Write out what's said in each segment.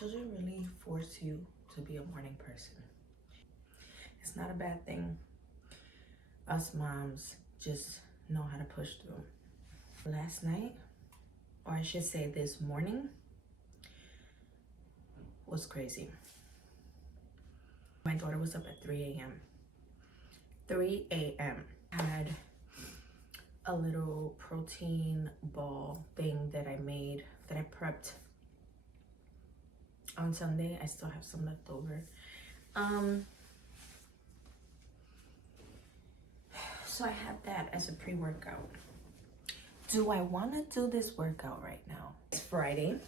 Children really force you to be a morning person. It's not a bad thing. Us moms just know how to push through. Last night, or I should say this morning, was crazy. My daughter was up at 3 a.m. 3 a.m. Had a little protein ball thing that I made, that I prepped on Sunday. I still have some left over. So I have that as a pre-workout. Do I want to do this workout right now? It's Friday.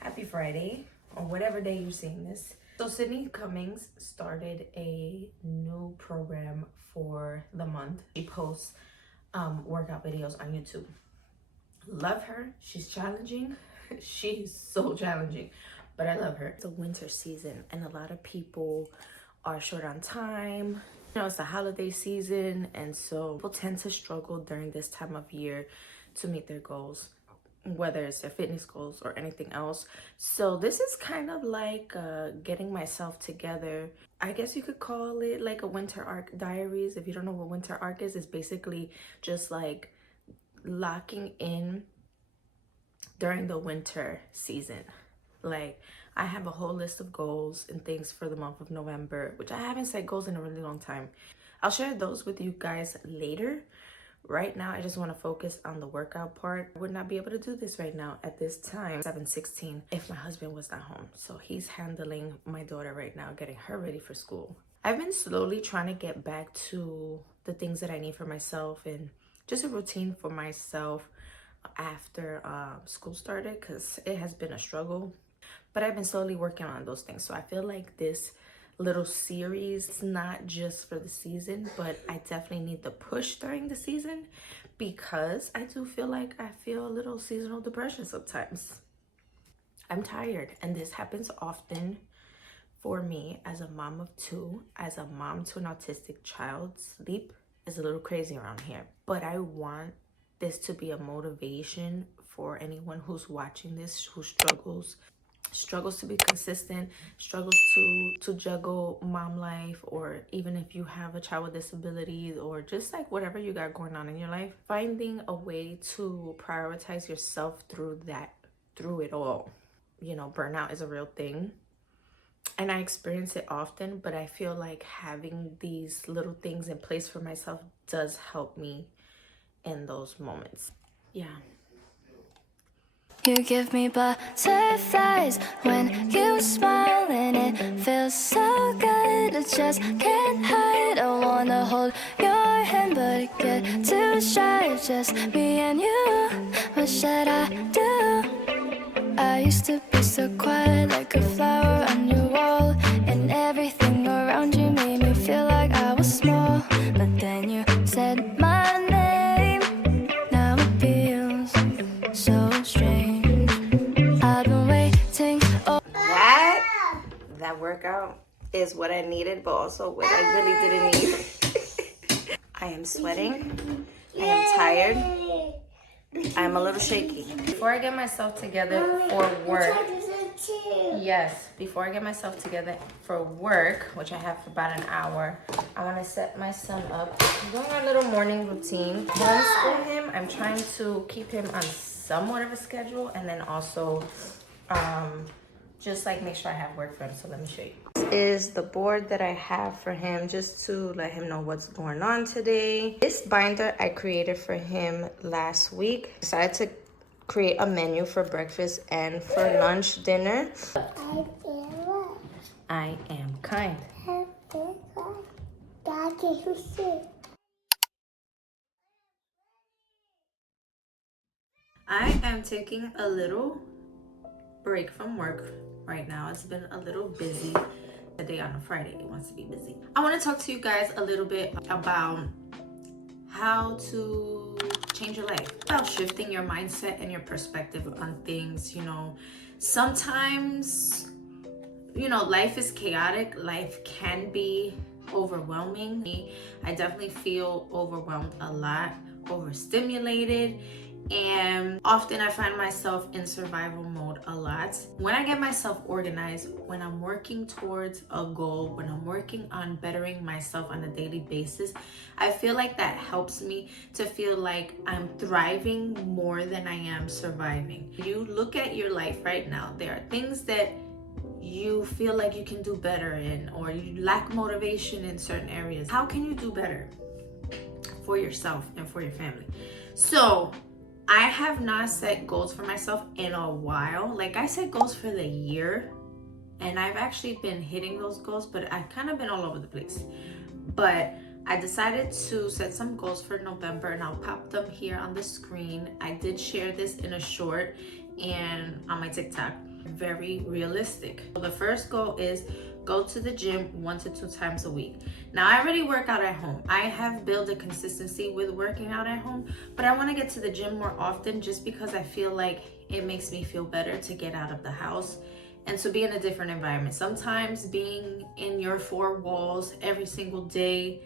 Happy Friday, or whatever day you're seeing this. So Sydney Cummings started a new program for the month. She posts workout videos on YouTube. Love her. She's challenging. She's so challenging, but I love her. It's the winter season and a lot of people are short on time. You know, it's the holiday season, and so people tend to struggle during this time of year to meet their goals, whether it's their fitness goals or anything else. So this is kind of like getting myself together. I guess you could call it like a winter arc diaries. If you don't know what winter arc is, it's basically just like locking in during the winter season. Like, I have a whole list of goals and things for the month of November, which I haven't set goals in a really long time. I'll share those with you guys later. Right now, I just want to focus on the workout part. I would not be able to do this right now at this time, 7:16, if my husband was not home. So he's handling my daughter right now, getting her ready for school. I've been slowly trying to get back to the things that I need for myself and just a routine for myself after school started, because it has been a struggle. But I've been slowly working on those things. So I feel like this little series, it's not just for the season, but I definitely need the push during the season, because I do feel like I feel a little seasonal depression sometimes. I'm tired, and this happens often for me as a mom of two, as a mom to an autistic child. Sleep is a little crazy around here, but I want this to be a motivation for anyone who's watching this, who struggles to be consistent, struggles to juggle mom life, or even if you have a child with disabilities, or just like whatever you got going on in your life, finding a way to prioritize yourself through it all. You know, burnout is a real thing, and I experience it often, but I feel like having these little things in place for myself does help me in those moments. Yeah. You give me butterflies when you smile, and it feels so good. I just can't hide. I wanna hold your hand, but it get too shy. Just me and you. What should I do? I used to be so quiet, like a flower on your wall, and everything around you made me feel like I was small. But then you said my name. Now it feels so strange. That workout is what I needed, but also what I really didn't need. I am sweating. I am tired. I'm a little shaky. Before I get myself together for work, before I get myself together for work, which I have for about an hour, I want to set my son up. I'm doing our little morning routine. Homeschool him. I'm trying to keep him on somewhat of a schedule, and then also just like make sure I have work for him. So let me show you. This is the board that I have for him, just to let him know what's going on today. This binder I created for him last week. Decided to create a menu for breakfast and for lunch, dinner. I am kind. I am taking a little break from work right now. It's been a little busy. The day on a Friday, it wants to be busy. I want to talk to you guys a little bit about how to change your life, about shifting your mindset and your perspective on things. You know, sometimes, you know, life is chaotic. Life can be overwhelming. I definitely feel overwhelmed a lot, overstimulated, And often I find myself in survival mode a lot. When I get myself organized, when I'm working towards a goal, when I'm working on bettering myself on a daily basis, I feel like that helps me to feel like I'm thriving more than I am surviving. You look at your life right now, there are things that you feel like you can do better in, or you lack motivation in certain areas. How can you do better for yourself and for your family? So I have not set goals for myself in a while. Like, I set goals for the year and I've actually been hitting those goals, but I've kind of been all over the place. But I decided to set some goals for November and I'll pop them here on the screen. I did share this in a short and on my TikTok. Very realistic. So the first goal is go to the gym 1 to 2 times a week. Now, I already work out at home. I have built a consistency with working out at home, but I want to get to the gym more often just because I feel like it makes me feel better to get out of the house and to be in a different environment. Sometimes being in your 4 walls every single day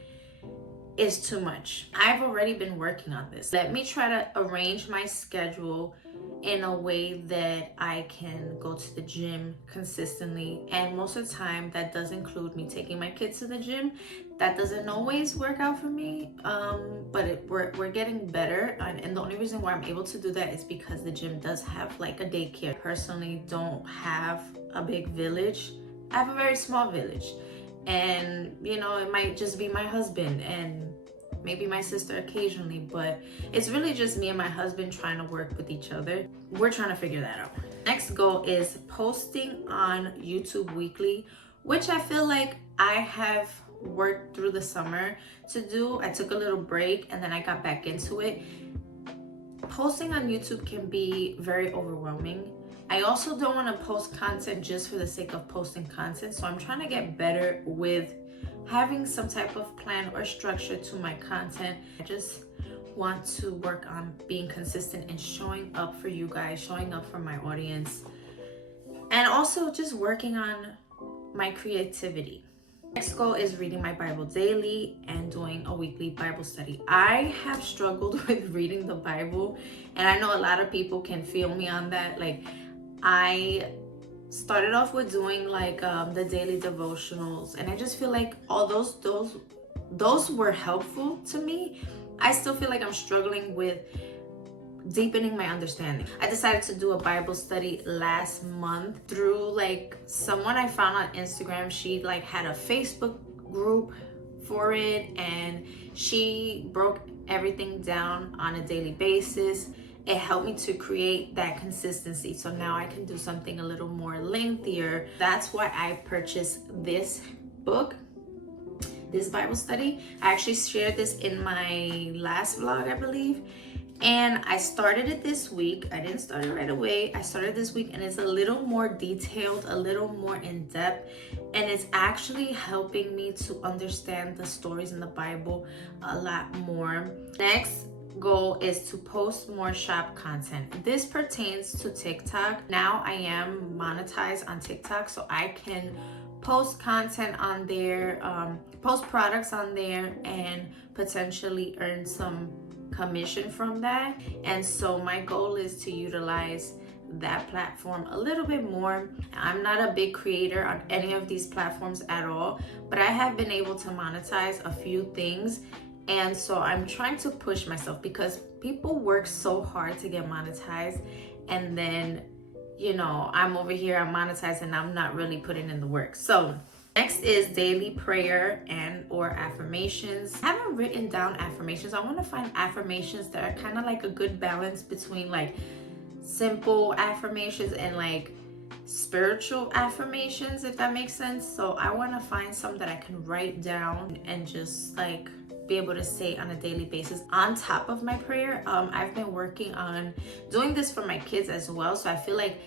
is too much. I've already been working on this. Let me try to arrange my schedule in a way that I can go to the gym consistently. And most of the time that does include me taking my kids to the gym. That doesn't always work out for me, but we're getting better. And the only reason why I'm able to do that is because the gym does have like a daycare. Personally, don't have a big village. I have a very small village. And you know, it might just be my husband and maybe my sister occasionally, but it's really just me and my husband trying to work with each other. We're trying to figure that out. Next goal is posting on YouTube weekly, which I feel like I have worked through the summer to do. I took a little break and then I got back into it. Posting on YouTube can be very overwhelming. I also don't want to post content just for the sake of posting content, so I'm trying to get better with having some type of plan or structure to my content. I just want to work on being consistent and showing up for you guys, showing up for my audience, and also just working on my creativity. Next goal is reading my Bible daily and doing a weekly Bible study. I have struggled with reading the Bible, and I know a lot of people can feel me on that. Like, I started off with doing like the daily devotionals, and I just feel like all those were helpful to me. I still feel like I'm struggling with deepening my understanding. I decided to do a Bible study last month through like someone I found on Instagram. She like had a Facebook group for it, and she broke everything down on a daily basis. It helped me to create that consistency. So now I can do something a little more lengthier. That's why I purchased this book, this Bible study. I actually shared this in my last vlog, I believe. And I started it this week. I didn't start it right away. I started this week, and it's a little more detailed, a little more in depth. And it's actually helping me to understand the stories in the Bible a lot more. Next goal is to post more shop content. This pertains to TikTok. Now I am monetized on TikTok, so I can post content on there, post products on there, and potentially earn some commission from that. And so my goal is to utilize that platform a little bit more. I'm not a big creator on any of these platforms at all, but I have been able to monetize a few things. And so I'm trying to push myself because people work so hard to get monetized, and then, you know, I'm over here, I'm monetized, and I'm not really putting in the work. So next is daily prayer and or affirmations. I haven't written down affirmations. I want to find affirmations that are kind of like a good balance between like simple affirmations and like spiritual affirmations, if that makes sense. So I want to find some that I can write down and just like be able to say on a daily basis on top of my prayer. I've been working on doing this for my kids as well, so I feel like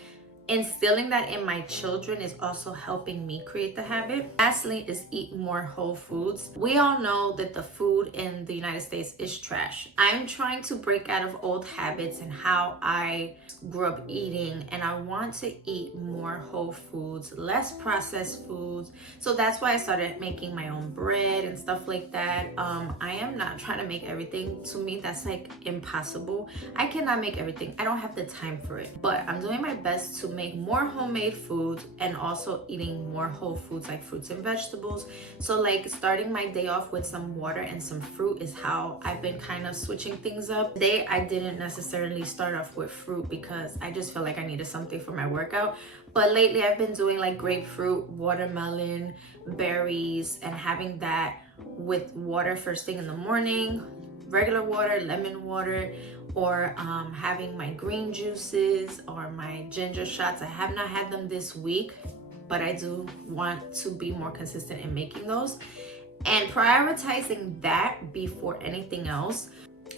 instilling that in my children is also helping me create the habit. Lastly is eat more whole foods. We all know that the food in the United States is trash. I'm trying to break out of old habits and how I grew up eating, and I want to eat more whole foods, less processed foods. So that's why I started making my own bread and stuff like that. I am not trying to make everything. To me, that's like impossible. I cannot make everything. I don't have the time for it, but I'm doing my best to make more homemade food and also eating more whole foods like fruits and vegetables. So like starting my day off with some water and some fruit is how I've been kind of switching things up. Today I didn't necessarily start off with fruit because I just felt like I needed something for my workout. But lately I've been doing like grapefruit, watermelon, berries, and having that with water first thing in the morning, regular water, lemon water, or having my green juices or my ginger shots. I have not had them this week, but I do want to be more consistent in making those and prioritizing that before anything else.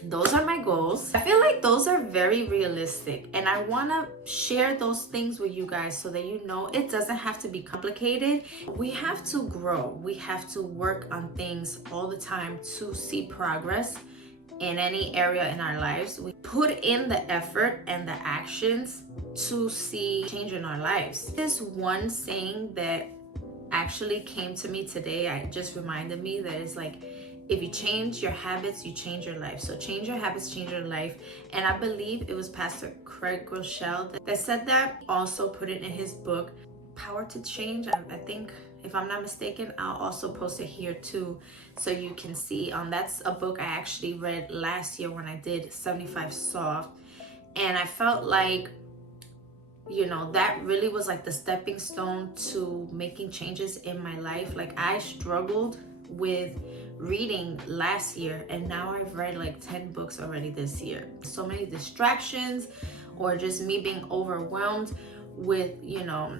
Those are my goals. I feel like those are very realistic, and I want to share those things with you guys so that you know it doesn't have to be complicated. We have to grow. We have to work on things all the time to see progress in any area in our lives. We put in the effort and the actions to see change in our lives. This one saying that actually came to me today, I just reminded me that it's like, if you change your habits, you change your life. So change your habits, change your life. And I believe it was Pastor Craig Groeschel that said that. Also put it in his book, Power to Change. I think, if I'm not mistaken, I'll also post it here too, so you can see. That's a book I actually read last year when I did 75 Soft. And I felt like, you know, that really was like the stepping stone to making changes in my life. Like I struggled with reading last year, and now I've read like 10 books already this year. So many distractions, or just me being overwhelmed with, you know,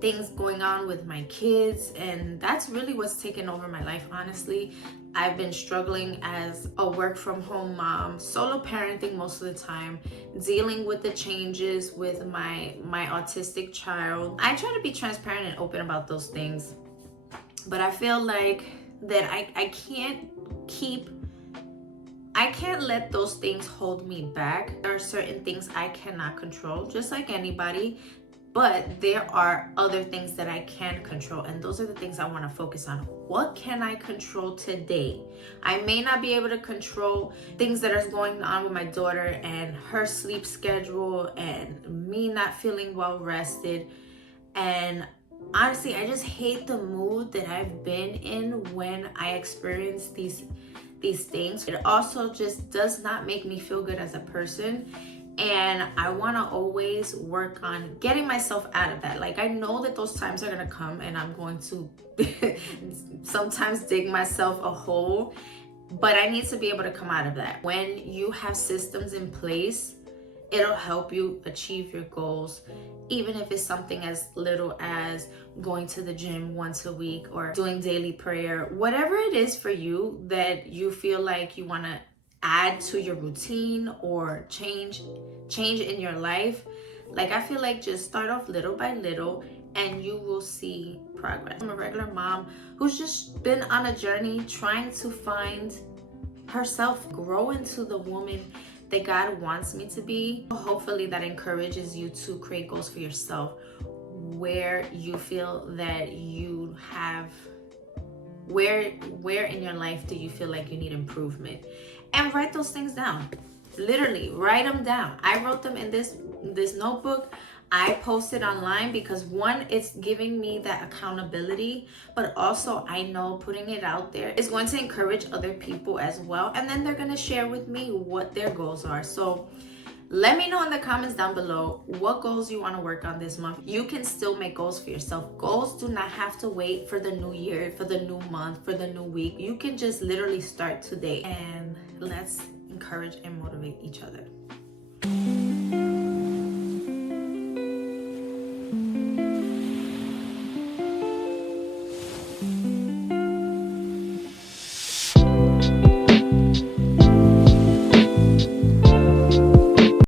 things going on with my kids, and that's really what's taken over my life. Honestly, I've been struggling as a work from home mom, solo parenting most of the time, dealing with the changes with my autistic child. I try to be transparent and open about those things, but I feel like that I can't let those things hold me back. There are certain things I cannot control, just like anybody. But there are other things that I can control, and those are the things I want to focus on. What can I control today? I may not be able to control things that are going on with my daughter and her sleep schedule and me not feeling well rested. And honestly, I just hate the mood that I've been in when I experience these things. It also just does not make me feel good as a person. And I want to always work on getting myself out of that. Like, I know that those times are going to come, and I'm going to sometimes dig myself a hole, but I need to be able to come out of that. When you have systems in place, it'll help you achieve your goals, even if it's something as little as going to the gym once a week or doing daily prayer. Whatever it is for you that you feel like you want to add to your routine or change in your life, like, I feel like just start off little by little and you will see progress. I'm a regular mom who's just been on a journey trying to find herself, grow into the woman that God wants me to be. Hopefully that encourages you to create goals for yourself where you feel that you have, where in your life do you feel like you need improvement, and write those things down. Literally write them down. I wrote them in this notebook. I posted online because, one, it's giving me that accountability, but also I know putting it out there is going to encourage other people as well, and then they're going to share with me what their goals are. So let me know in the comments down below what goals you want to work on this month. You can still make goals for yourself. Goals do not have to wait for the new year, for the new month, for the new week. You can just literally start today, and let's encourage and motivate each other.